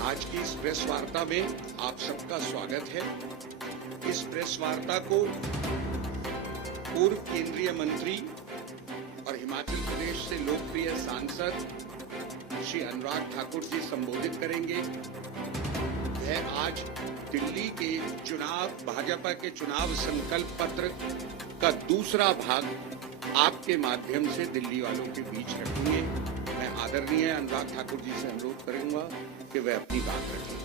आज की इस प्रेस वार्ता में आप सबका स्वागत है। इस प्रेस वार्ता को पूर्व केंद्रीय मंत्री और हिमाचल प्रदेश से लोकप्रिय सांसद श्री अनुराग ठाकुर जी संबोधित करेंगे। वह आज दिल्ली के चुनाव, भाजपा के चुनाव संकल्प पत्र का दूसरा भाग आपके माध्यम से दिल्ली वालों के बीच रखेंगे। मैं आदरणीय अनुराग ठाकुर जी से अनुरोध करूंगा कि वे अपनी बात रखें।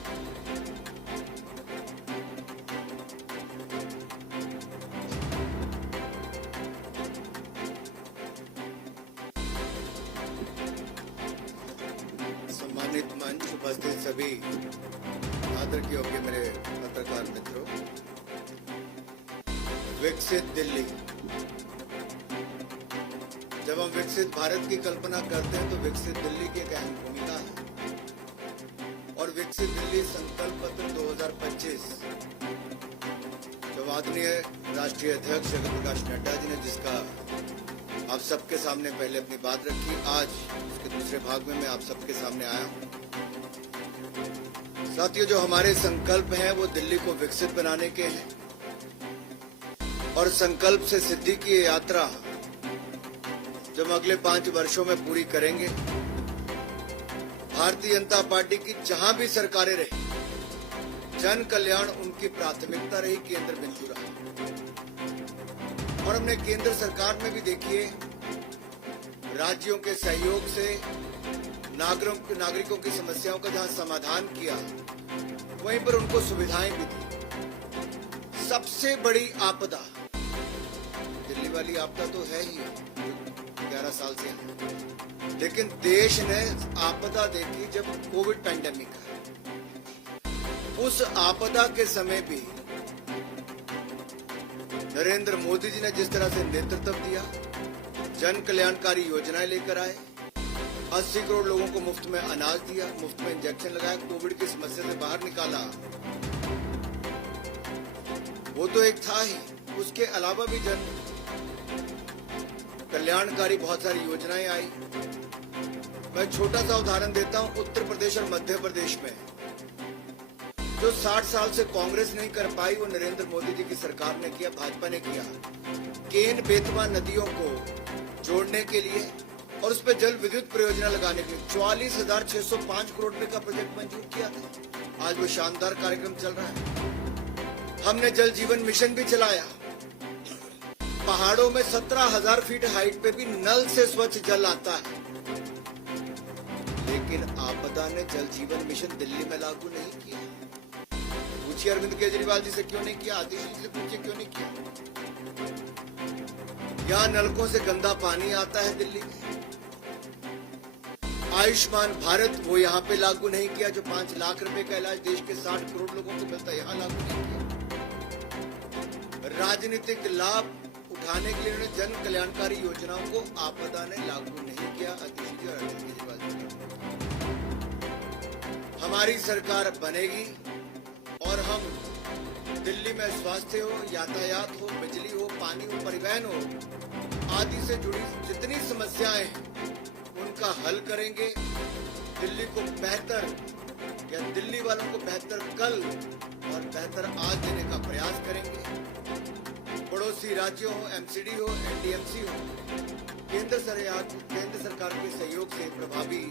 सम्मानित मंच, उपस्थित सभी आदर के योग्य मेरे पत्रकार मित्रों, विकसित दिल्ली। जब हम विकसित भारत की कल्पना करते हैं तो विकसित दिल्ली की एक अहम भूमिका है। और विकसित दिल्ली संकल्प पत्र 2025 जो आदरणीय राष्ट्रीय अध्यक्ष जगत प्रकाश नड्डा जी ने, जिसका आप सबके सामने पहले अपनी बात रखी, आज इसके दूसरे भाग में मैं आप सबके सामने आया हूं। साथियों, जो हमारे संकल्प हैं वो दिल्ली को विकसित बनाने के हैं और संकल्प से सिद्धि की यात्रा जब अगले 5 वर्षों में पूरी करेंगे। भारतीय जनता पार्टी की जहां भी सरकारें रही, जन कल्याण उनकी प्राथमिकता रही, केंद्र बिंदु रहा। और हमने केंद्र सरकार में भी देखिए, राज्यों के सहयोग से नागरिकों की समस्याओं का जहां समाधान किया, वहीं पर उनको सुविधाएं भी दी। सबसे बड़ी आपदा दिल्ली वाली आपदा तो है ही, 11 साल से है, लेकिन देश ने आपदा देखी जब कोविड पैंडेमिक है। उस आपदा के समय भी नरेंद्र मोदी जी ने जिस तरह से नेतृत्व दिया, जन कल्याणकारी योजनाएं लेकर आए, 80 करोड़ लोगों को मुफ्त में अनाज दिया, मुफ्त में इंजेक्शन लगाया, कोविड की समस्या से बाहर निकाला, वो तो एक था ही। उसके अलावा भी जन कल्याणकारी बहुत सारी योजनाएं आई। मैं छोटा सा उदाहरण देता हूं। उत्तर प्रदेश और मध्य प्रदेश में जो 60 साल से कांग्रेस नहीं कर पाई, वो नरेंद्र मोदी जी की सरकार ने किया, भाजपा ने किया। केन बेतवा नदियों को जोड़ने के लिए और उस पर जल विद्युत परियोजना लगाने के लिए 44,605 करोड़ रुपए का प्रोजेक्ट मंजूर किया था। आज वो शानदार कार्यक्रम चल रहा है। हमने जल जीवन मिशन भी चलाया। पहाड़ों में 17,000 फीट हाइट पे भी नल से स्वच्छ जल आता है। लेकिन आपदा ने जल जीवन मिशन दिल्ली में लागू नहीं किया। पूछिए अरविंद केजरीवाल जी से क्यों नहीं किया, आतिश जी से पूछिए क्यों नहीं किया। यहाँ नलकों से गंदा पानी आता है दिल्ली में। आयुष्मान भारत वो यहाँ पे लागू नहीं किया, जो 5 लाख रुपए का इलाज देश के 60 करोड़ लोगों को मिलता है, यहाँ लागू नहीं किया। राजनीतिक लाभ उठाने के लिए उन्होंने जन कल्याणकारी योजनाओं को आपदा ने लागू नहीं किया। आतिश जी और अरविंद केजरीवाल जी, हमारी सरकार बनेगी और हम दिल्ली में स्वास्थ्य हो, यातायात हो, बिजली हो, पानी हो, परिवहन हो, आदि से जुड़ी जितनी समस्याएं हैं उनका हल करेंगे। दिल्ली को बेहतर, या दिल्ली वालों को बेहतर कल और बेहतर आज देने का प्रयास करेंगे। पड़ोसी राज्यों हो, एमसीडी हो, एनडीएमसी हो, केंद्र सरकार के सहयोग से प्रभावी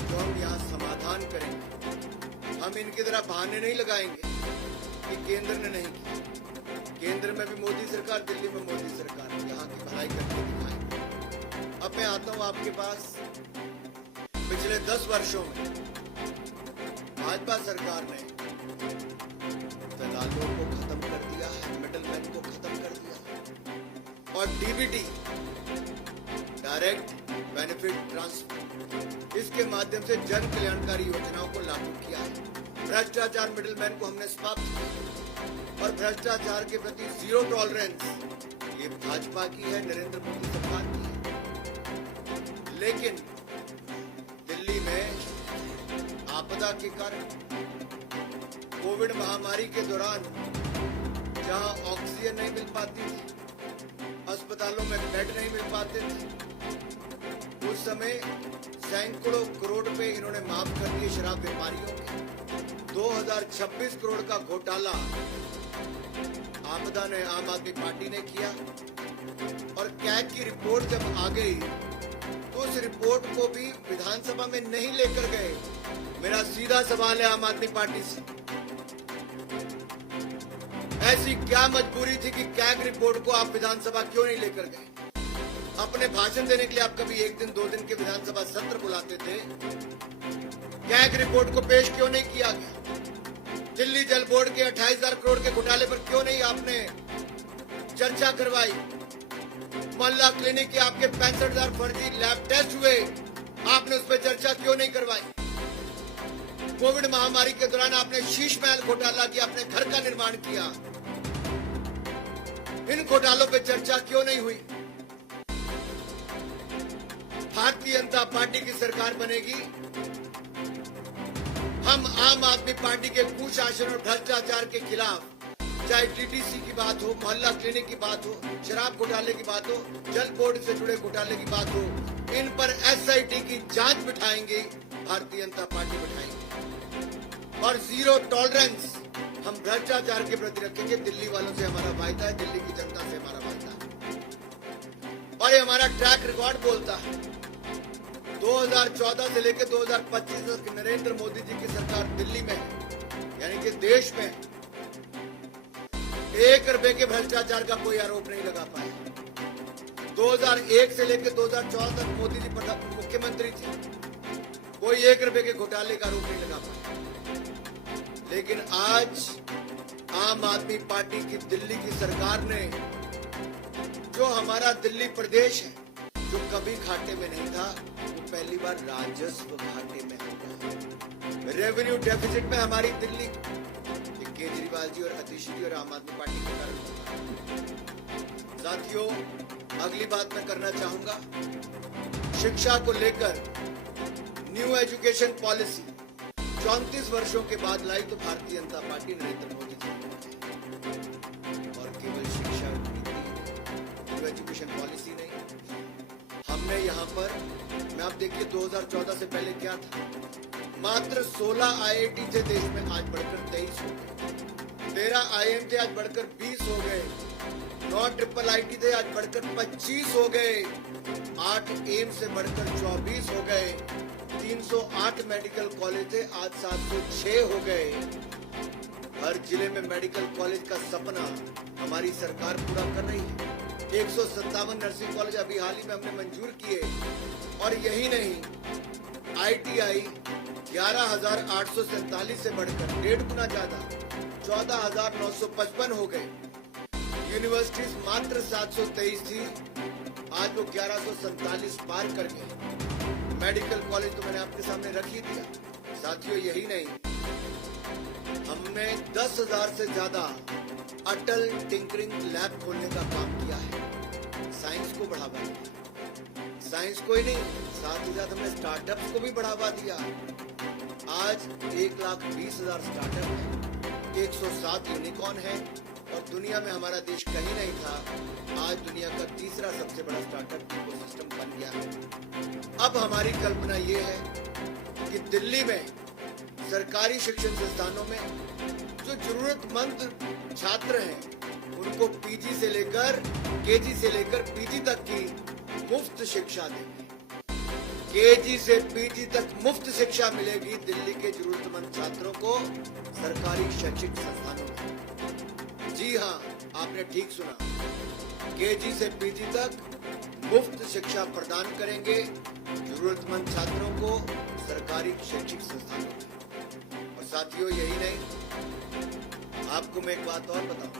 जो हम यहाँ समाधान करेंगे। हम इनकी तरह बहाने नहीं लगाएंगे कि केंद्र ने नहीं किया। केंद्र में भी मोदी सरकार, दिल्ली में मोदी सरकार, यहाँ की भलाई करके दिखाएंगे। अब मैं आता हूँ आपके पास। पिछले 10 वर्षों में भाजपा सरकार ने दलालों को खत्म कर दिया है, मिडलमैन को खत्म कर दिया और डीबीटी, डायरेक्ट बेनिफिट ट्रांसफर, इसके माध्यम से जन कल्याणकारी योजनाओं को लागू किया है। भ्रष्टाचार, मिडलमैन को हमने समाप्त किया और भ्रष्टाचार के प्रति जीरो टॉलरेंस, ये भाजपा की है, नरेंद्र मोदी सरकार की है। लेकिन दिल्ली में आपदा के कारण, कोविड महामारी के दौरान जहां ऑक्सीजन नहीं मिल पाती थी, अस्पतालों में बेड नहीं मिल पाते थे, उस समय सैकड़ों करोड़ रुपए इन्होंने माफ कर दिए शराब व्यापारियों के। 2026 करोड़ का घोटाला आपदा ने, आम आदमी पार्टी ने किया। और कैग की रिपोर्ट जब आ गई तो उस रिपोर्ट को भी विधानसभा में नहीं लेकर गए। मेरा सीधा सवाल है आम आदमी पार्टी से, ऐसी क्या मजबूरी थी कि कैग रिपोर्ट को आप विधानसभा क्यों नहीं लेकर गए? अपने भाषण देने के लिए आप कभी एक दिन 2 दिन के विधानसभा सत्र बुलाते थे, कैग रिपोर्ट को पेश क्यों नहीं किया गया? दिल्ली जल बोर्ड के 28,000 करोड़ के घोटाले पर क्यों नहीं आपने चर्चा करवाई? मोहल्ला क्लिनिक के आपके 65,000 फर्जी लैब टेस्ट हुए, आपने उस पर चर्चा क्यों नहीं करवाई? कोविड महामारी के दौरान आपने शीश महल घोटाला किया, अपने घर का निर्माण किया, इन घोटालों पे चर्चा क्यों नहीं हुई? भारतीय जनता पार्टी की सरकार बनेगी, हम आम आदमी पार्टी के कुशासन और भ्रष्टाचार के खिलाफ, चाहे डीटीसी की बात हो, मोहल्ला क्लिनिक की बात हो, शराब घोटाले की बात हो, जल बोर्ड से जुड़े घोटाले की बात हो, इन पर एसआईटी की जांच बिठाएंगे, भारतीय जनता पार्टी बिठाएंगे। और जीरो टॉलरेंस हम भ्रष्टाचार के प्रति रखेंगे। दिल्ली वालों से हमारा वायदा है, दिल्ली की जनता से हमारा वायदा है, और ये हमारा ट्रैक रिकॉर्ड बोलता है। 2014 से लेकर 2025 तक नरेंद्र मोदी जी की सरकार दिल्ली में, यानी कि देश में, 1 रुपए के भ्रष्टाचार का कोई आरोप नहीं लगा पाया। 2001 से लेकर 2014 तक मोदी जी मुख्यमंत्री थे, कोई 1 रुपए के घोटाले का आरोप नहीं लगा पाया। लेकिन आज आम आदमी पार्टी की दिल्ली की सरकार ने, जो हमारा दिल्ली प्रदेश है, जो कभी घाटे में नहीं था, वो पहली बार राजस्व घाटे में होगा। रेवेन्यू डेफिसिट में हमारी दिल्ली केजरीवाल जी और अतीश जी और आम आदमी पार्टी के कारण। साथियों, अगली बात मैं करना चाहूंगा, शिक्षा को लेकर न्यू एजुकेशन पॉलिसी 34 वर्षों के बाद लाई तो भारतीय जनता पार्टी नरेंद्र मोदी जी, और केवल शिक्षा नीति, न्यू एजुकेशन पॉलिसी नहीं। हमने यहाँ पर, मैं आप देखिए 2014 से पहले क्या था, मात्र 16 आईआईटी थे देश में, आज बढ़कर 23 हो गए। 13 आईएम थे, आज बढ़कर 20 हो गए। 9 ट्रिपल आईटी थे, आज बढ़कर 25 हो गए। 8 एम्स से बढ़कर 24 हो गए। 308 मेडिकल कॉलेज थे, आज 706 हो गए। हर जिले में मेडिकल कॉलेज का सपना हमारी सरकार पूरा कर रही है। 157 नर्सिंग कॉलेज अभी हाल ही में हमने मंजूर किए, और यही नहीं, आईटीआई 11,847 से बढ़कर 1.5 गुना ज्यादा 14,955 हो गए। यूनिवर्सिटीज मात्र 723 थी, आज वो 1147 पार कर गए। मेडिकल कॉलेज तो मैंने आपके सामने रख ही दिया। साथियों, यही नहीं, हमने 10,000 से ज्यादा अटल टिंकरिंग लैब खोलने का काम किया है। साइंस को बढ़ावा दिया, साइंस को ही नहीं, साथ ही साथ हमने स्टार्टअप्स को भी बढ़ावा दिया। आज 1,20,000 स्टार्टअप है, 107 यूनिकॉर्न है, और दुनिया में हमारा देश कहीं नहीं था, आज दुनिया का तीसरा सबसे बड़ा स्टार्टअप इकोसिस्टम बन गया है। अब हमारी कल्पना ये है कि दिल्ली में सरकारी शिक्षण संस्थानों में जो जरूरतमंद छात्र हैं, उनको पीजी से लेकर केजी से लेकर पीजी तक की मुफ्त शिक्षा देंगे। केजी से पीजी तक मुफ्त शिक्षा मिलेगी दिल्ली के जरूरतमंद छात्रों को सरकारी शैक्षिक संस्थानों में। जी हाँ, आपने ठीक सुना, केजी से पीजी तक मुफ्त शिक्षा प्रदान करेंगे जरूरतमंद छात्रों को सरकारी शैक्षिक संस्थानों में। और साथियों, यही नहीं, आपको मैं एक बात और बताऊं,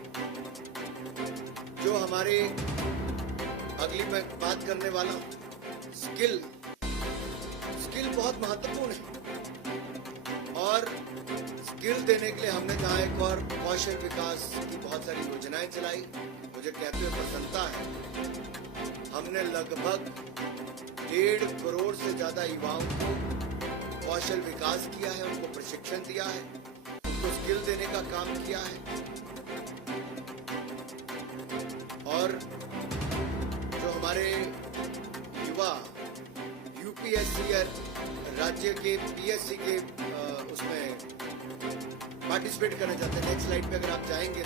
जो हमारे अगली मैं बात करने वाला हूं, स्किल बहुत महत्वपूर्ण है, और स्किल देने के लिए हमने जहां एक और कौशल विकास की बहुत सारी योजनाएं चलाई, मुझे कहते हुए प्रसन्नता है। हमने लगभग 1.5 करोड़ से ज्यादा युवाओं को कौशल विकास किया है, उनको प्रशिक्षण दिया है, उनको स्किल देने का काम किया है। और जो हमारे युवा यूपीएससी या राज्य के पीएससी के उसमें पार्टिसिपेट करना चाहते हैं, नेक्स्ट स्लाइड पे अगर आप जाएंगे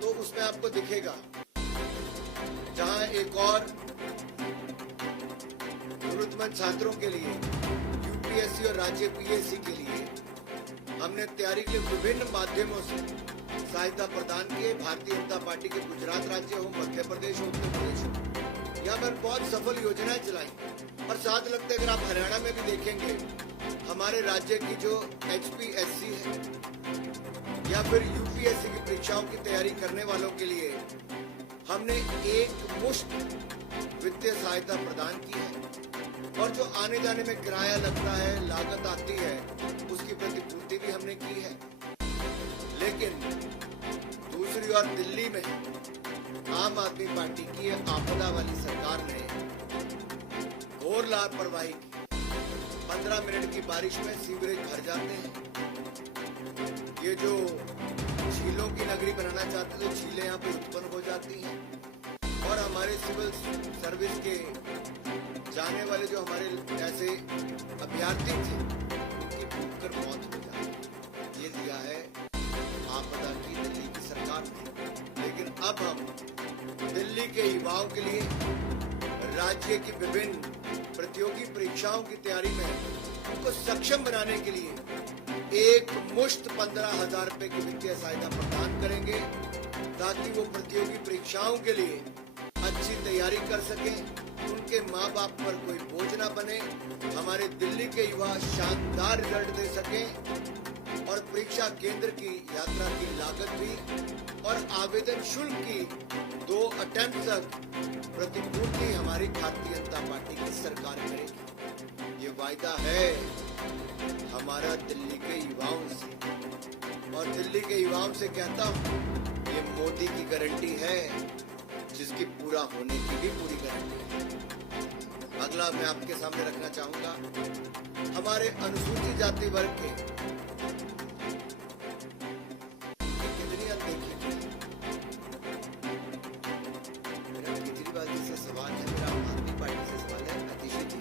तो उसमें आपको दिखेगा जहां एक और जरूरतमंद छात्रों के लिए यूपीएससी और राज्य पीएससी के लिए हमने तैयारी के विभिन्न माध्यमों से सहायता प्रदान की। भारतीय जनता पार्टी के गुजरात राज्य हो, मध्य प्रदेश हो, उत्तर प्रदेश हो, यहाँ पर बहुत सफल योजनाएं चलाई। और साथ लगता है अगर आप हरियाणा में भी देखेंगे, हमारे राज्य की जो एचपीएससी है या फिर यूपीएससी की परीक्षाओं की तैयारी करने वालों के लिए हमने एक मुश्त वित्तीय सहायता प्रदान की है। और जो आने जाने में किराया लगता है, लागत आती है, उसकी प्रतिपूर्ति भी हमने की है। लेकिन दूसरी ओर दिल्ली में आम आदमी पार्टी की आपदा वाली सरकार ने घोर लापरवाही की। 15 मिनट की बारिश में सीवरेज भर जाते हैं। ये जो झीलों की नगरी बनाना चाहते थे, झीलें यहाँ पे उत्पन्न हो जाती हैं। और हमारे सिविल सर्विस के जाने वाले जो हमारे ऐसे अभ्यर्थी थे, उनकी डूब कर मौत हो जाती। ये दिया है आपदा की दिल्ली की सरकार ने। लेकिन अब हम दिल्ली के युवाओं के लिए राज्य की विभिन्न प्रतियोगी परीक्षाओं की तैयारी में उनको सक्षम बनाने के लिए एक मुश्त 15,000 रुपए की वित्तीय सहायता प्रदान करेंगे, ताकि वो प्रतियोगी परीक्षाओं के लिए अच्छी तैयारी कर सकें, उनके माँ बाप पर कोई बोझ न बने, हमारे दिल्ली के युवा शानदार रिजल्ट दे सकें और परीक्षा केंद्र की यात्रा की लागत भी और आवेदन शुल्क की 2 अटेम्प्ट तक प्रतिपूर्ति हमारी भारतीय जनता पार्टी की सरकार करेगी। ये वायदा है हमारा दिल्ली के युवाओं से। और दिल्ली के युवाओं से कहता हूँ, ये मोदी की गारंटी है, जिसकी पूरा होने की भी पूरी गारंटी है। अगला मैं आपके सामने रखना चाहूंगा, हमारे अनुसूचित जाति वर्ग के कितनी अनदेखी की। मेरा केजरीवाल जी से सवाल है, मेरा आम आदमी पार्टी से सवाल है, अतिशी जी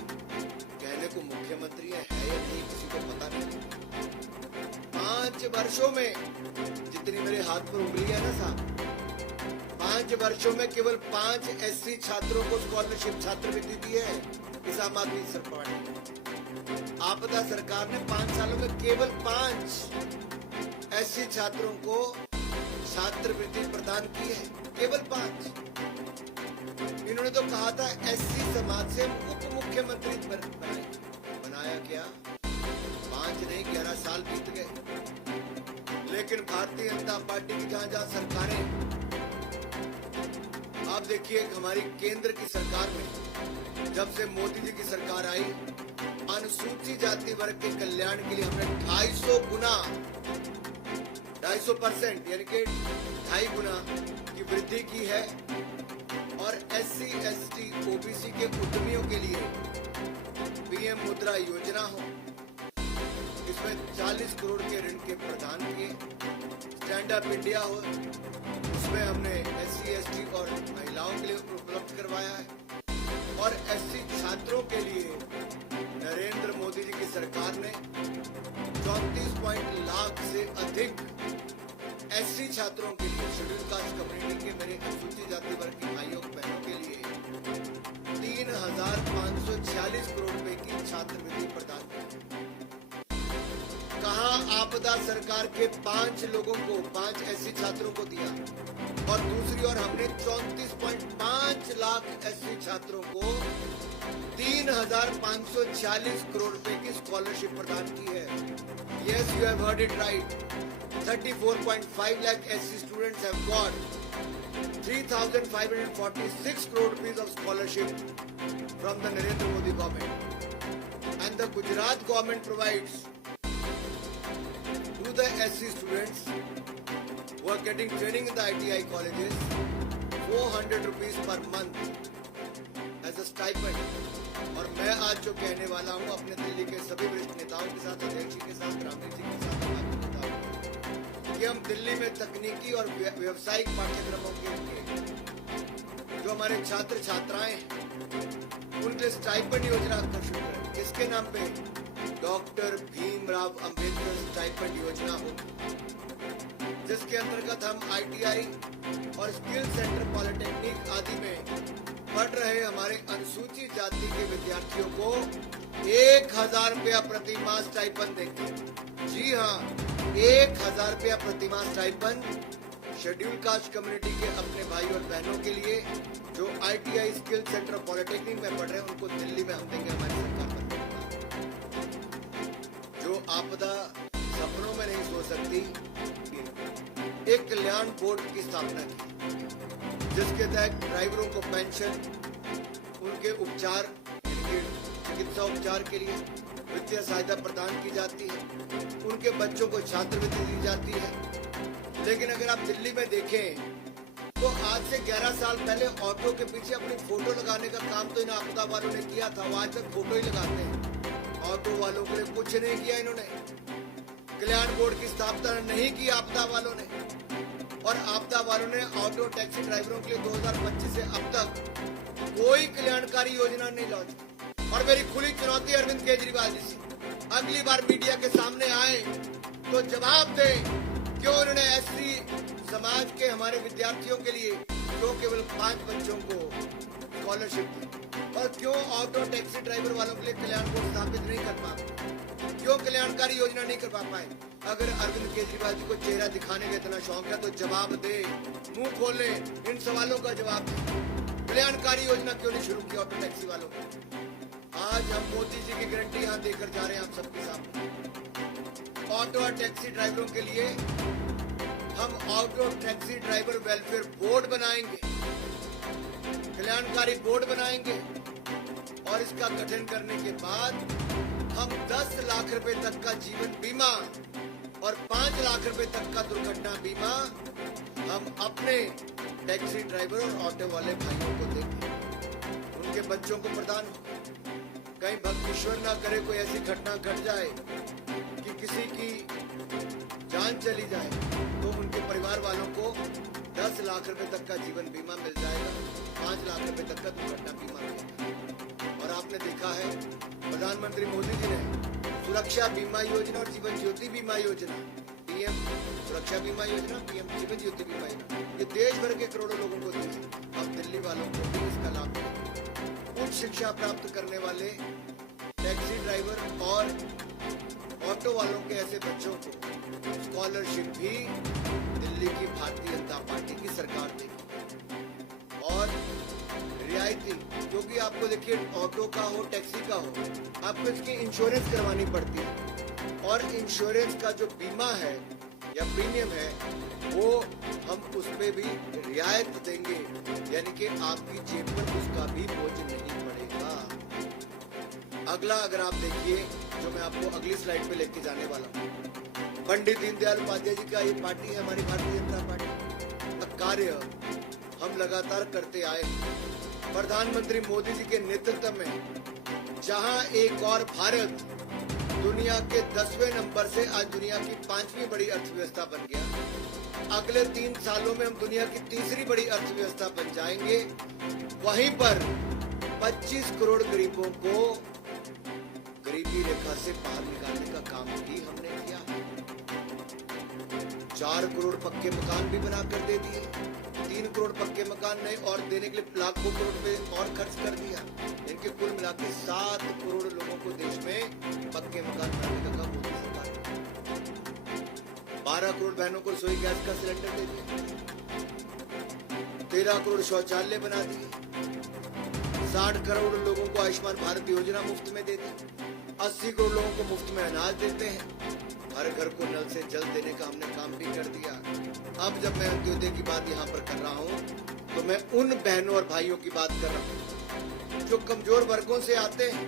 कहने को मुख्यमंत्री है या नहीं किसी को पता नहीं। 5 वर्षों में जितनी मेरे हाथ पर उंगली है ना साहब, 5 वर्षों में केवल 5 एससी छात्रों को स्कॉलरशिप छात्रवृत्ति दी है इस आम आदमी सरकार ने। आपदा सरकार ने 5 सालों में केवल 5 एससी छात्रों को छात्रवृत्ति प्रदान की है, केवल 5। इन्होंने तो कहा था एससी समाज से हम उप मुख्यमंत्री बनाया क्या? 5 नहीं 11 साल बीत गए। लेकिन भारतीय जनता पार्टी की जहां सरकारें, आप देखिए हमारी केंद्र की सरकार में जब से मोदी जी की सरकार आई, अनुसूचित जाति वर्ग के कल्याण के लिए हमने 250 गुना 250% यानी कि 2.5 गुना की वृद्धि की है। और एससी एसटी ओबीसी के उद्यमियों के लिए पीएम मुद्रा योजना हो, इसमें 40 करोड़ के ऋण के प्रदान किए। स्टैंड अप इंडिया हो, उसमें हमने एससी एसटी और महिलाओं के लिए उपलब्ध करवाया है। और एससी छात्रों के लिए नरेंद्र मोदी जी की सरकार ने 34 लाख से अधिक एससी छात्रों के लिए, शेड्यूल कास्ट कम्युनिटी के मेरे अनुसूचित जाति वर्ग के भाइयों बहनों के लिए 3,546 करोड़ रुपए की छात्रवृत्ति प्रदान की। कहा आपदा सरकार के 5 लोगों को, 5 एससी छात्रों को दिया, और दूसरी ओर हमने 34.5 लाख एससी छात्रों को 3,546 करोड़ रुपए की स्कॉलरशिप प्रदान की है। Yes, you have heard it right. 34.5 lakh SC students have got 3,546 crore rupees of scholarship from the Narendra Modi government. And the Gujarat government provides to the SC students who are getting training in the ITI colleges 400 rupees per month as a stipend. और मैं आज जो कहने वाला हूँ अपने दिल्ली के सभी वरिष्ठ नेताओं के साथ, अध्यक्ष जी के साथ, रामदेव जी के साथ कि हम दिल्ली में तकनीकी और व्यावसायिक पाठ्यक्रमों के जो हमारे छात्र छात्राएं हैं उनके स्टाइपेंड योजना कर शुरू करें। किसके नाम पे? डॉक्टर भीमराव अंबेडकर स्टाइपेंड योजना होगी, जिसके अंतर्गत हम ITI और स्किल सेंटर पॉलिटेक्निक आदि में पढ़ रहे हमारे अनुसूचित जाति के विद्यार्थियों को 1000 रुपया प्रति माह स्टाइपेंड देंगे। जी हाँ, 1000 रुपया प्रति माह स्टाइपेंड शेड्यूल कास्ट कम्युनिटी के अपने भाई और बहनों के लिए जो ITI स्किल सेंटर पॉलिटेक्निक में पढ़ रहे हैं, उनको दिल्ली में हम देंगे। हमारी सरकार जो आपदा सपनों में नहीं सो सकती, एक कल्याण बोर्ड की स्थापना की, जिसके तहत ड्राइवरों को पेंशन, उनके उपचार, चिकित्सा उपचार के लिए वित्तीय सहायता प्रदान की जाती है, उनके बच्चों को छात्रवृत्ति दी जाती है। लेकिन अगर आप दिल्ली में देखें तो आज से 11 साल पहले ऑटो के पीछे अपनी फोटो लगाने का काम तो इन आपदा वालों ने किया था। वो आज तक फोटो ही लगाते हैं। ऑटो वालों के लिए कुछ नहीं किया इन्होंने। कल्याण बोर्ड की स्थापना नहीं की आपदा वालों ने, और आपदा वालों ने ऑटो टैक्सी ड्राइवरों के लिए 2025 से अब तक कोई कल्याणकारी योजना नहीं लॉन्च। और मेरी खुली चुनौती अरविंद केजरीवाल जी से, अगली बार मीडिया के सामने आए तो जवाब दे, क्यों उन्होंने SC समाज के हमारे विद्यार्थियों के लिए क्यों केवल 5 बच्चों को स्कॉलरशिप दी, और क्यों ऑटो टैक्सी ड्राइवर वालों के लिए कल्याण बोर्ड स्थापित नहीं कर पाए, क्यों कल्याणकारी योजना नहीं कर पाए। अगर अरविंद केजरीवाल जी को चेहरा दिखाने का इतना शौक है तो जवाब दे, मुंह खोले, इन सवालों का जवाब दे। कल्याणकारी योजना क्यों नहीं शुरू की ऑटो टैक्सी वालों को? आज हम मोदी जी की गारंटी यहाँ देकर जा रहे हैं आप सबके सामने। ऑटो और टैक्सी ड्राइवरों के लिए हम auto taxi driver welfare board बनाएंगे, कल्याणकारी बोर्ड बनाएंगे, और इसका गठन करने के बाद हम 10 लाख रुपए तक का जीवन बीमा और 5 लाख रुपए तक का दुर्घटना बीमा हम अपने टैक्सी ड्राइवर और ऑटो वाले भाइयों को देंगे, उनके बच्चों को प्रदान हो। कहीं भगवान ना करे कोई ऐसी घटना घट जाए कि किसी की जान चली जाए, तो उनके परिवार वालों को 10 लाख रुपए तक का जीवन बीमा मिल जाएगा, 5 लाख रुपए तक का दुर्घटना बीमा मिलेगा। और आपने देखा है प्रधानमंत्री मोदी जी ने सुरक्षा बीमा योजना और जीवन ज्योति बीमा योजना, PM सुरक्षा बीमा योजना, PM जीवन ज्योति बीमा योजना, ये देश भर के करोड़ों लोगों को दी। अब दिल्ली वालों को भी इसका लाभ मिलेगा। उच्च शिक्षा प्राप्त करने वाले टैक्सी ड्राइवर और ऑटो वालों के ऐसे बच्चों को स्कॉलरशिप भी दिल्ली की भारतीय जनता पार्टी की सरकार देगी। और रियायती, क्योंकि आपको देखिए ऑटो का हो टैक्सी का हो, आपको इसकी इंश्योरेंस करवानी पड़ती है, और इंश्योरेंस का जो बीमा है या प्रीमियम है वो हम उस पे भी रियायत देंगे, यानी कि आपकी जेब पर उसका भी बोझ नहीं पड़ेगा। अगला अगर आप देखिए, जो मैं आपको अगली स्लाइड पे लेके जाने वाला हूँ, पंडित दीनदयाल उपाध्याय जी का ये पार्टी है, हमारी भारतीय जनता पार्टी का कार्य हम लगातार करते आए। प्रधानमंत्री मोदी जी के नेतृत्व में जहां एक और भारत दुनिया के 10वें नंबर से आज दुनिया की 5वीं बड़ी अर्थव्यवस्था बन गया, अगले 3 सालों में हम दुनिया की 3री बड़ी अर्थव्यवस्था बन जाएंगे। वहीं पर 25 करोड़ गरीबों को गरीबी रेखा से बाहर निकालने का काम भी हमने किया। 4 करोड़ पक्के मकान भी बनाकर दे दिए, 3 करोड़ पक्के मकान नए और देने के लिए लाखों करोड़ रुपए और खर्च कर दिया। इनके कुल मिलाकर 7 करोड़ लोगों को देश में पक्के मकान बनाने का काम मोदी सरकार ने। 12 करोड़ बहनों को रसोई गैस का सिलेंडर दे दिया, 13 करोड़ शौचालय बना दिए, 60 करोड़ लोगों को आयुष्मान भारत योजना मुफ्त में दे दी, 80 करोड़ लोगों को मुफ्त में अनाज देते हैं, हर घर को नल से जल देने का हमने काम भी कर दिया। अब जब मैं अंत्योदय की बात यहाँ पर कर रहा हूँ तो मैं उन बहनों और भाइयों की बात कर रहा हूँ जो कमजोर वर्गों से आते हैं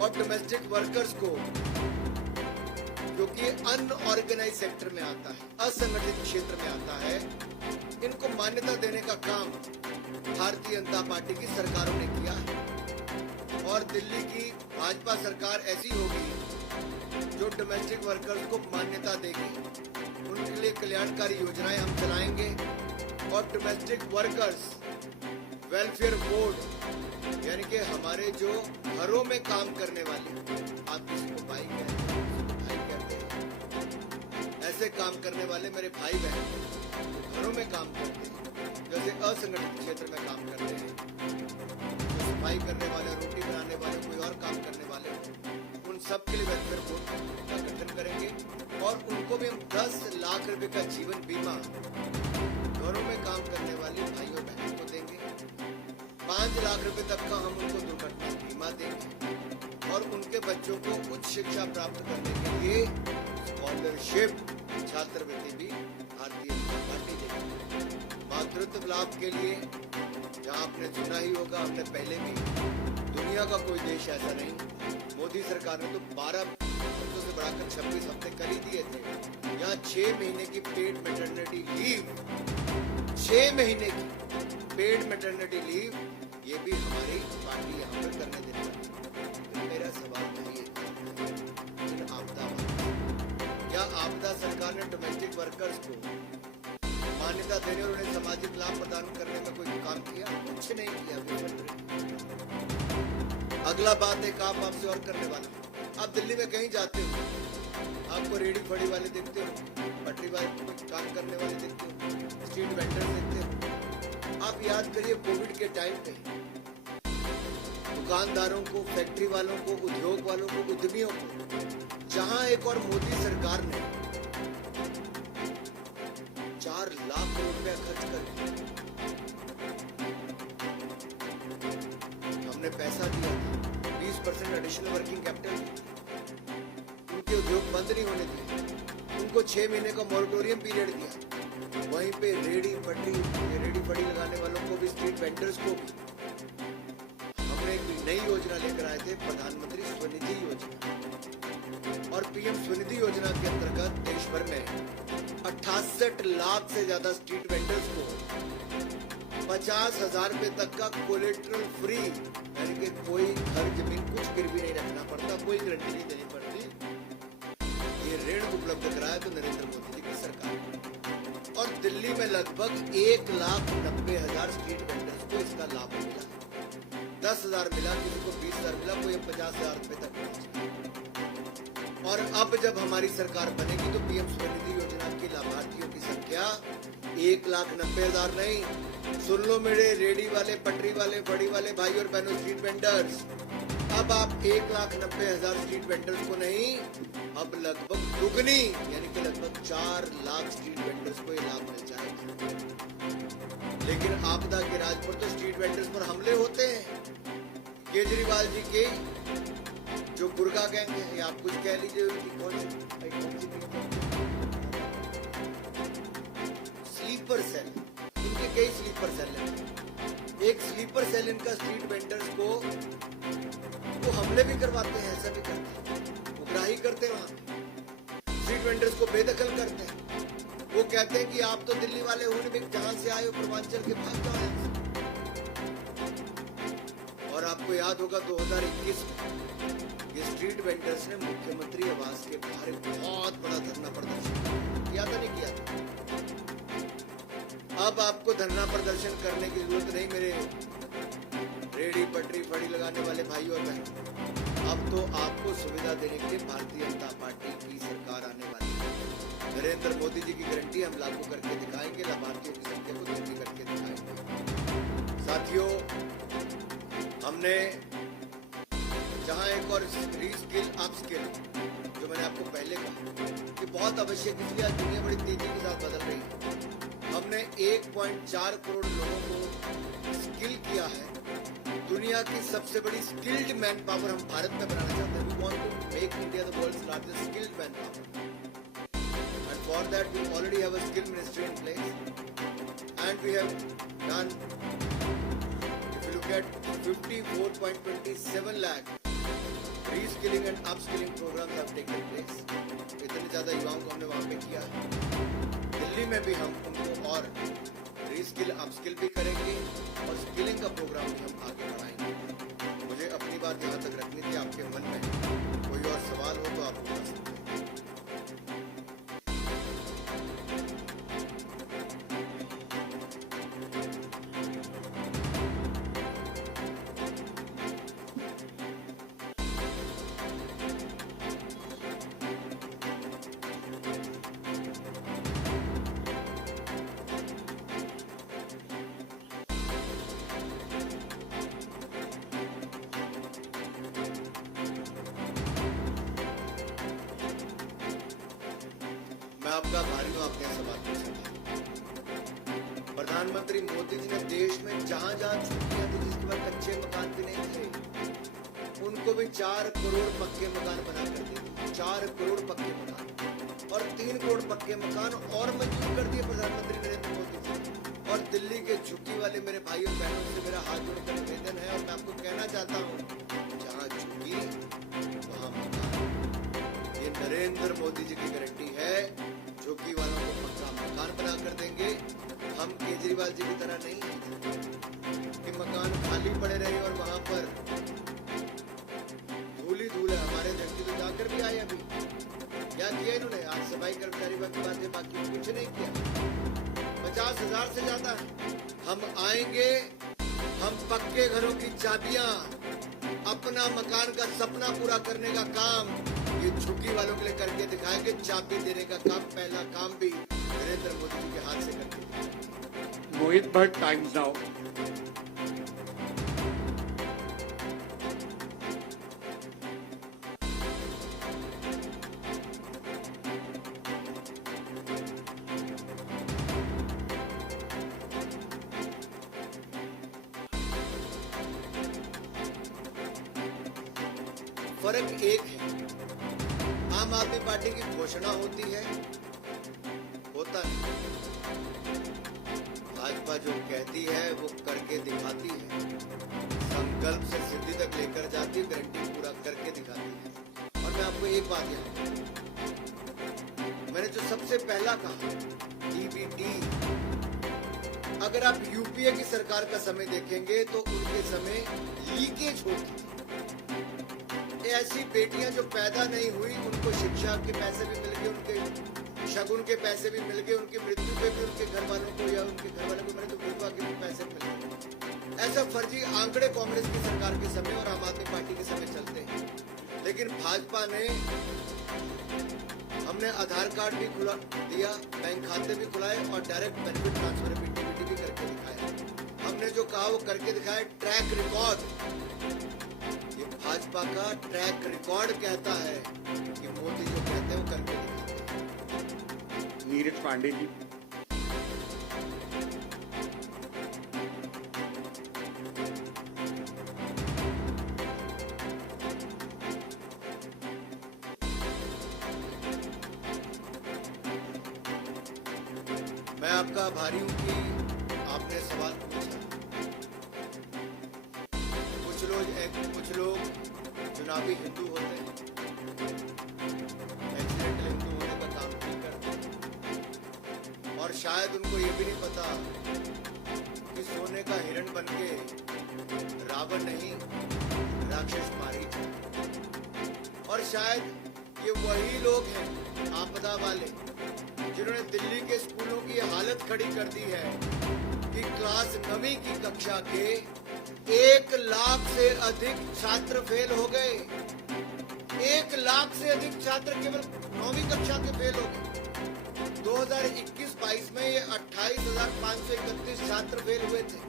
और डोमेस्टिक वर्कर्स को, जो कि अनऑर्गेनाइज सेक्टर में आता है, असंगठित क्षेत्र में आता है, इनको मान्यता देने का काम भारतीय जनता पार्टी की सरकारों ने किया है। और दिल्ली की भाजपा सरकार ऐसी होगी जो डोमेस्टिक वर्कर्स को मान्यता देगी, उनके लिए कल्याणकारी योजनाएं हम चलाएंगे और डोमेस्टिक वर्कर्स वेलफेयर बोर्ड यानी कि हमारे जो घरों में काम करने वाले, आप किसी को भाई कहते हैं, किसी को भाई कहते हैं, ऐसे काम करने वाले मेरे भाई बहन घरों में काम करते हैं, जैसे असंगठित क्षेत्र में काम करते हैं, तो सफाई करने वाले, रोटी बनाने वाले, कोई और काम करने वाले, उन सब के लिए वेलफेयर बोर्ड का गठन करेंगे और उनको भी हम 10 लाख रुपए का जीवन बीमा घरों में काम करने वाले भाई और बहनों को देंगे। 5 लाख रुपए तक का हम उनको दुर्घटना बीमा देंगे और उनके बच्चों को उच्च शिक्षा प्राप्त करने के लिए स्कॉलरशिप छात्रवृत्ति भी भारतीय जनता पार्टी देगी। मातृत्व लाभ के लिए जहाँ आपने सुना ही होगा, हमने पहले भी, दुनिया का कोई देश ऐसा नहीं, मोदी सरकार ने तो 12 हफ्तों से बढ़ाकर 26 हफ्ते कर ही दिए थे। यहाँ 6 महीने की पेड मैटरनिटी लीव, 6 महीने की पेड मैटरनिटी लीव, ये भी हमारी पार्टी यहाँ पर करने देने वाली। तो मेरा सवाल नहीं है इन आपदा वालों, क्या आपदा सरकार ने डोमेस्टिक वर्कर्स को मान्यता देने और उन्हें सामाजिक लाभ प्रदान करने में कोई काम किया? कुछ नहीं किया। अगला बात एक आप आपसे और करने वाला, आप दिल्ली में कहीं जाते हो, आपको रेडी फड़ी वाले देखते हो, पटरी वाले काम करने वाले देखते हो, स्ट्रीट वेंडर देखते हो। आप याद करिए कोविड के टाइम पे दुकानदारों को, फैक्ट्री वालों को, उद्योग वालों को, उद्यमियों को, जहां एक और मोदी सरकार ने 4 लाख करोड़ रुपया खर्च कर हमने पैसा दिया, 20% एडिशनल वर्किंग कैपिटल, उनके उद्योग बंद नहीं होने दिए, उनको 6 महीने का मॉरिटोरियम पीरियड दिया। वहीं पे रेडी फड़ी लगाने वालों को भी, स्ट्रीट वेंडर्स को भी हमने एक नई योजना लेकर आए थे, प्रधानमंत्री स्वनिधि योजना। और पीएम स्वनिधि योजना के अंतर्गत देश भर में 68 लाख से ज्यादा स्ट्रीट वेंडर्स को 50,000 रुपए तक का कोलेट्रल फ्री, यानी कि कोई घर जमीन कुछ गिरवी नहीं रखना पड़ता, कोई गारंटी नहीं देनी पड़ती, ये ऋण उपलब्ध कराया तो नरेंद्र मोदी जी की सरकार ने। और दिल्ली में लगभग 1,90,000 स्ट्रीट वेंडर्स को इसका लाभ मिला। 10,000 मिला, किसी को 20,000 मिला, कोई 50,000 रुपए तक पहुंचा। और अब जब हमारी सरकार बनेगी तो पीएम स्वनिधि योजना के लाभार्थियों की संख्या 1,90,000 नहीं, सुन लो मेरे रेडी वाले, पटरी वाले, बड़ी वाले भाई और बहनों, स्ट्रीट वेंडर्स, अब आप 1,90,000 स्ट्रीट वेंडर्स को नहीं, अब लगभग दुगनी, यानी कि लगभग 4 लाख स्ट्रीट वेंडर्स को ये लाभ मिल जाएगा। लेकिन आपदा के राज पर तो स्ट्रीट वेंडर्स पर हमले होते हैं। केजरीवाल जी के जो गुर्गा गैंग है, या आप कुछ कह लीजिए, कौन सी स्लीपर सेल, इनके कई स्लीपर सेल हैं। एक स्लीपर सेल इनका स्ट्रीट वेंडर्स को वो हमले भी करवाते हैं, ऐसा भी करते हैं, उग्राही करते हैं, वहां स्ट्रीट वेंडर्स को बेदखल करते हैं। वो कहते हैं कि आप तो दिल्ली वाले हो, नहीं, जहां से आए हो पूर्वांचल के, भाग जाओ यहाँ से। और आपको याद होगा 2021 में ये स्ट्रीट वेंडर्स ने मुख्यमंत्री आवास के बाहर एक बहुत बड़ा धरना प्रदर्शन किया था, नहीं किया था? अब आपको धरना प्रदर्शन करने की जरूरत नहीं मेरे रेडी पटरी फड़ी लगाने वाले भाई और बहन। अब तो आपको सुविधा देने के लिए भारतीय जनता पार्टी की सरकार आने वाली है। नरेंद्र मोदी जी की गारंटी हम लागू करके दिखाएंगे, लाभार्थियों की संख्या को दोगुनी करके दिखाएंगे। साथियों, हमने जहां एक और रीस्किल अपस्किल, जो मैंने आपको पहले कहा कि बहुत आवश्यक, इसलिए आज दुनिया बड़ी तेजी के साथ बदल रही है। हमने 1.4 करोड़ लोगों को स्किल किया है। दुनिया की सबसे बड़ी स्किल्ड मैन पावर हम भारत में बनाना चाहते हैं। We want to make India the world's largest skilled man power, and for that we already have a skill ministry in place, and we have done, if you look at 54.27 lakh reskilling and upskilling programmes have taken place. इतने ज्यादा युवाओं को हमने वहां पे किया है। दिल्ली में भी हम उनको और रीस्किल अपस्किल भी करेंगे और स्किलिंग का प्रोग्राम भी हम आगे बढ़ाएंगे। मुझे अपनी बात यहाँ तक रखनी थी। आपके मन में कोई और सवाल हो तो आप पूछ सकते हैं। आपका आभारी हूं, आपने सवाल पूछा। प्रधानमंत्री मोदी जी ने देश में जहां जहां झुग्गियां थी, जिसके बाद कच्चे मकान भी नहीं थे, उनको भी 4 करोड़ पक्के मकान बना कर दिए। 4 करोड़ पक्के मकान और 3 करोड़ पक्के मकान और मंजूर कर दिए प्रधानमंत्री नरेंद्र मोदी जी। और दिल्ली के झुग्गी वाले मेरे भाई और बहनों से मेरा हाथ जोड़कर निवेदन है, और मैं आपको कहना चाहता हूँ, जहाँ झुग्गी वहाँ मकान। ये नरेंद्र मोदी जी की गारंटी है। झुग्गी वालों को पक्का मकान बना कर देंगे। हम केजरीवाल जी की तरह नहीं है कि मकान खाली पड़े रहे और वहां पर धूल ही धूल है। हमारे व्यक्ति तो जाकर भी आए। अभी क्या किया इन्होंने? आज सफाई कर्मचारी की बात है, बाकी कुछ नहीं किया। 50,000 से ज्यादा है। हम आएंगे, हम पक्के घरों की चाबियां, अपना मकान का सपना पूरा करने का काम ये झुग्गी वालों के लिए करके दिखाएंगे। चाबी देने का काम, पहला काम भी नरेंद्र मोदी जी के हाथ से करके दिखाएंगे। मोहित भट्ट, टाइम्स नाउ। फर्क एक है, आम आदमी पार्टी की घोषणा होती है, होता नहीं। भाजपा जो कहती है वो करके दिखाती है। संकल्प से सिद्धि तक लेकर जाती है, गारंटी पूरा करके दिखाती है। और मैं आपको एक बात याद, मैंने जो सबसे पहला कहा, डीबीटी, अगर आप यूपीए की सरकार का समय देखेंगे तो उनके समय लीकेज होती थी। ऐसी बेटियां जो पैदा नहीं हुई, उनको शिक्षा के पैसे भी मिल गए, उनके शगुन के पैसे भी मिल गए, उनकी मृत्यु पे भी उनके घर वालों को या उनके घर वालों को मरे तो विधवा के भी पैसे मिल गए। ऐसा फर्जी आंकड़े कांग्रेस की सरकार के समय और आम आदमी पार्टी के समय चलते हैं। लेकिन भाजपा ने, हमने आधार कार्ड भी खुला दिया, बैंक खाते भी खुलाए और डायरेक्ट बेनिफिट ट्रांसफर डीबीटी भी करके दिखाया। हमने जो कहा वो करके दिखाया। ट्रैक रिकॉर्ड, ये भाजपा का ट्रैक रिकॉर्ड कहता है कि मोदी जो कहते हैं वो करके दिखाते हैं। नीरज पांडे जी। मैं आपका आभारी हूं कि आपने सवाल पूछा। कुछ लोग चुनावी हिंदू होते हैं, एक्सीडेंटल हिंदू होने का काम नहीं करते, और शायद उनको ये भी नहीं पता कि सोने का हिरण बनके रावण नहीं राक्षस मारी। और शायद ये वही लोग हैं आपदा वाले जिन्होंने दिल्ली के स्कूलों की हालत खड़ी कर दी है कि क्लास 9वीं की कक्षा के 1 लाख से अधिक छात्र फेल हो गए। 1 लाख से अधिक छात्र केवल 9वीं कक्षा के फेल हो गए। 2021-22 में ये 28,531 छात्र फेल हुए थे,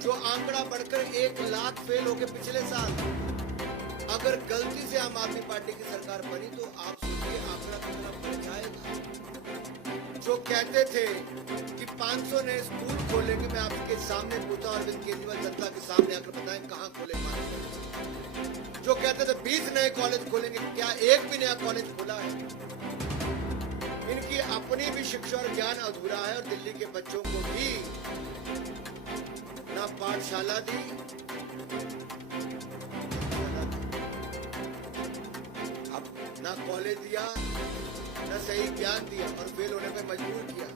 जो आंकड़ा बढ़कर 1 लाख फेल हो गए पिछले साल। अगर गलती से आम आदमी पार्टी की सरकार बनी तो आप सोचिए आंकड़ा कितना बढ़ जाएगा। जो कहते थे कि 500 नए स्कूल खोलेंगे, मैं आपके सामने पूछा, अरविंद केजरीवाल जनता के सामने आकर बताएं कहां खोले 500। जो कहते थे 20 नए कॉलेज खोलेंगे, क्या एक भी नया कॉलेज खोला है? इनकी अपनी भी शिक्षा और ज्ञान अधूरा है। और दिल्ली के बच्चों को भी ना पाठशाला दी, ना कॉलेज दिया, न सही ज्ञान दिया, और फेल होने पर मजबूर किया।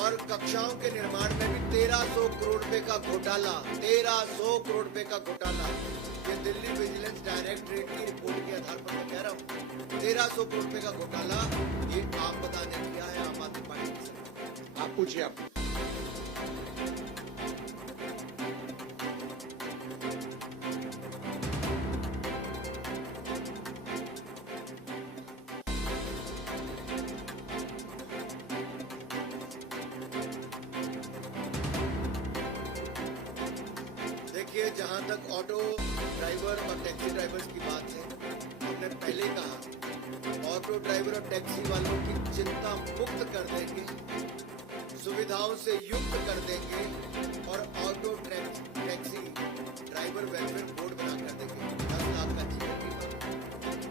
और कक्षाओं के निर्माण में भी 1300 करोड़ रुपए का घोटाला, 1300 करोड़ रुपए का घोटाला। ये दिल्ली विजिलेंस डायरेक्टरेट की रिपोर्ट के आधार पर मैं कह रहा हूँ, 1300 करोड़ रुपए का घोटाला ये आपदा ने किया है आम आदमी पार्टी की सरकार। आप पूछिए। आप देखिए, जहां तक ऑटो ड्राइवर और टैक्सी ड्राइवर्स की बात है, हमने पहले कहा ऑटो ड्राइवर और टैक्सी वालों की चिंता मुक्त कर देंगे, सुविधाओं से युक्त कर देंगे और auto taxi driver welfare board बना कर देंगे। 10 लाख का जीवन बीमा,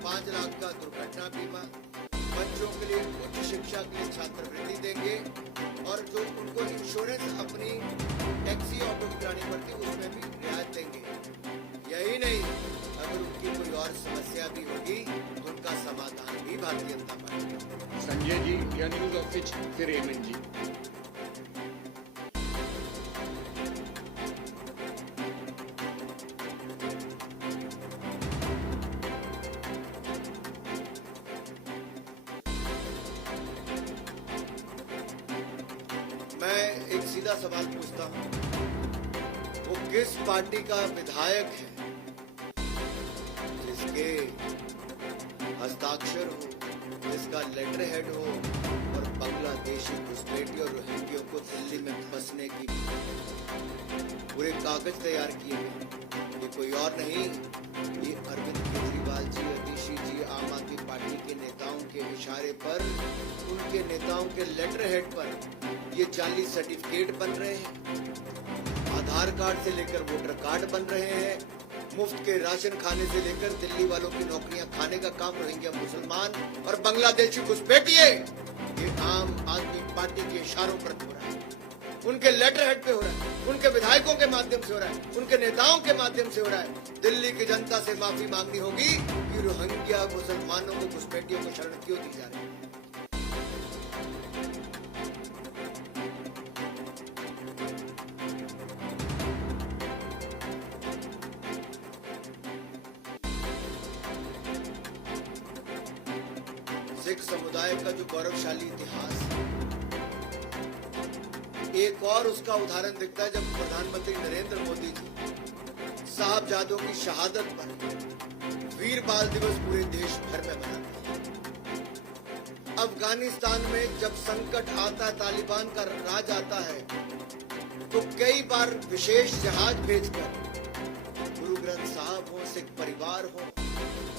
5 लाख का दुर्घटना बीमा, बच्चों के लिए उच्च शिक्षा के लिए छात्रवृत्ति देंगे और जो उनको इंश्योरेंस अपनी टैक्सी ऑटो की करानी पड़ती उसमें भी रियायत देंगे। यही नहीं, अगर उनकी कोई और समस्या भी होगी तो उनका समाधान भी भारतीय जनता पार्टी। संजय जी, यह न्यूज ऑफिस फिर हेमंत जी। मैं एक सीधा सवाल पूछता हूँ, वो किस पार्टी का विधायक है जिसके हस्ताक्षर हो, जिसका लेटर हेड हो और बांग्लादेशी घुसपैठी और रोहिंग्यों को दिल्ली में फंसने की पूरे कागज तैयार किए गए? ये कोई और नहीं, ये अरविंद केजरीवाल जी, अतिशी जी, आम आदमी पार्टी के नेताओं के इशारे पर, उनके नेताओं के लेटर हेड पर ये जाली सर्टिफिकेट बन रहे हैं, आधार कार्ड से लेकर वोटर कार्ड बन रहे हैं, मुफ्त के राशन खाने से लेकर दिल्ली वालों की नौकरियां खाने का काम रोहिंग्या मुसलमान और बांग्लादेशी घुसपैठिए ये आम आदमी पार्टी के इशारों पर हो रहा है, उनके लेटर हेड पे हो रहा है, उनके विधायकों के माध्यम से हो रहा है, उनके नेताओं के माध्यम से हो रहा है। दिल्ली की जनता से माफी मांगनी होगी कि रोहिंग्या मुसलमानों को घुसपैठियों को शरण क्यों दी जा रही है। सिख समुदाय का जो गौरवशाली इतिहास, एक और उसका उदाहरण दिखता है जब प्रधानमंत्री नरेंद्र मोदी जी साहबजादों की शहादत पर वीर बाल दिवस पूरे देश भर में मनाते हैं। अफगानिस्तान में जब संकट आता है, तालिबान का राज आता है, तो कई बार विशेष जहाज भेजकर गुरु ग्रंथ साहब हो, सिख परिवार हो,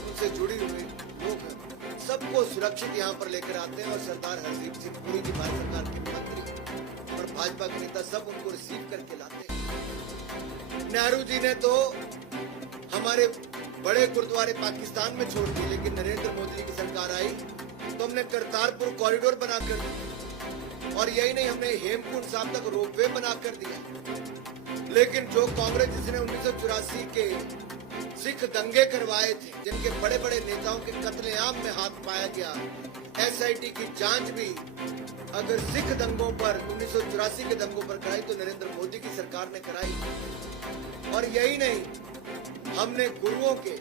उनसे जुड़ी हुई लोग हैं, सबको सुरक्षित यहाँ पर लेकर आते हैं और सरदार हरदीप सिंह पुरी जी, भारत सरकार के मंत्री और भाजपा के नेता सब उनको रिसीव करके लाते हैं। नेहरू जी ने तो हमारे बड़े गुरुद्वारे पाकिस्तान में छोड़ दिए, लेकिन नरेंद्र मोदी की सरकार आई तो हमने करतारपुर कॉरिडोर बनाकर दिया और यही नहीं, हमने हेमकुंड साहब तक रोपवे बनाकर दिया। लेकिन जो कांग्रेस जिसने 1984 के सिख दंगे करवाए थे, जिनके बड़े बड़े नेताओं के कत्लेआम में हाथ पाया गया, एसआईटी की जांच भी अगर सिख दंगों पर 1984 के दंगों पर कराई तो नरेंद्र मोदी की सरकार ने कराई। और यही नहीं, हमने गुरुओं के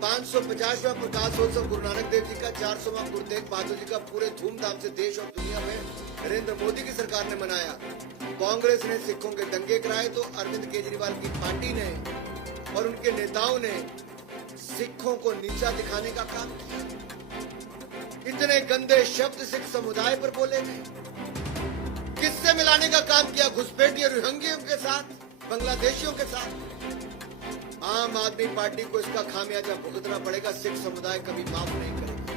550वां प्रकाशोत्सव गुरु नानक देव जी का, 400वां गुरु तेग बहादुर जी का पूरे धूमधाम से देश और दुनिया में नरेंद्र मोदी की सरकार ने मनाया। कांग्रेस ने सिखों के दंगे कराए तो अरविंद केजरीवाल की पार्टी ने और उनके नेताओं ने सिखों को नीचा दिखाने का काम किया। इतने गंदे शब्द सिख समुदाय पर बोले गए, किससे मिलाने का काम किया? घुसपैठी रोहिंग्यों के साथ, बांग्लादेशियों के साथ। आम आदमी पार्टी को इसका खामियाजा भुगतना पड़ेगा, सिख समुदाय कभी माफ नहीं करेगा।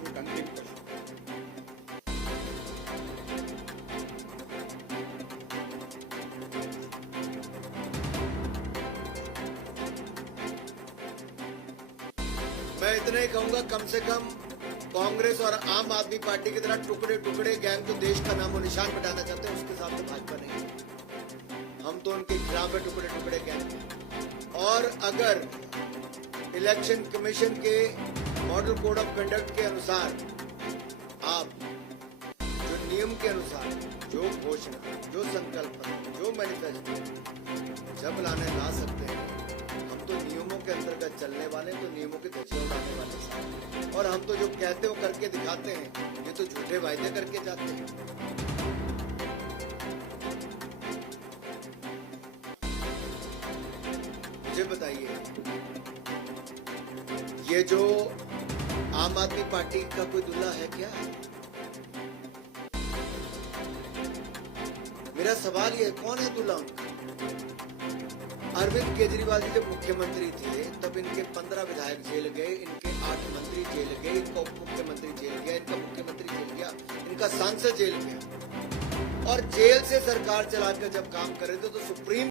एक अंतिम प्रश्न। मैं इतना ही कहूंगा, कम से कम कांग्रेस और आम आदमी पार्टी की तरह टुकड़े टुकड़े गैंग जो देश का नामो निशान मिटाना चाहते हैं, उसके साथ तो भाजपा नहीं है। हम तो उनके खिलाफ है, टुकड़े टुकड़े गैंग। और अगर इलेक्शन कमीशन के मॉडल कोड ऑफ कंडक्ट के अनुसार आप जो नियम के अनुसार जो घोषणा, जो संकल्प, जो मैनिफेस्टो जब लाने ला सकते हैं, हम तो नियमों के अंतर्गत चलने वाले, तो नियमों के धज्जियां उड़ाने वाले। और हम तो जो कहते हो करके दिखाते हैं, ये तो झूठे वायदे करके जाते हैं। मुझे बताइए, ये जो आम आदमी पार्टी का कोई दूल्हा है क्या? मेरा सवाल ये, कौन है दूल्हा उनका? अरविंद केजरीवाल जी जब मुख्यमंत्री थे तब इनके 15 विधायक जेल गए, इनके 8 मंत्री जेल गए, इनका उप मुख्यमंत्री जेल गया, इनका मुख्यमंत्री जेल गया, इनका सांसद जेल गया। और जेल से सरकार चलाकर जब काम कर रहे थे तो सुप्रीम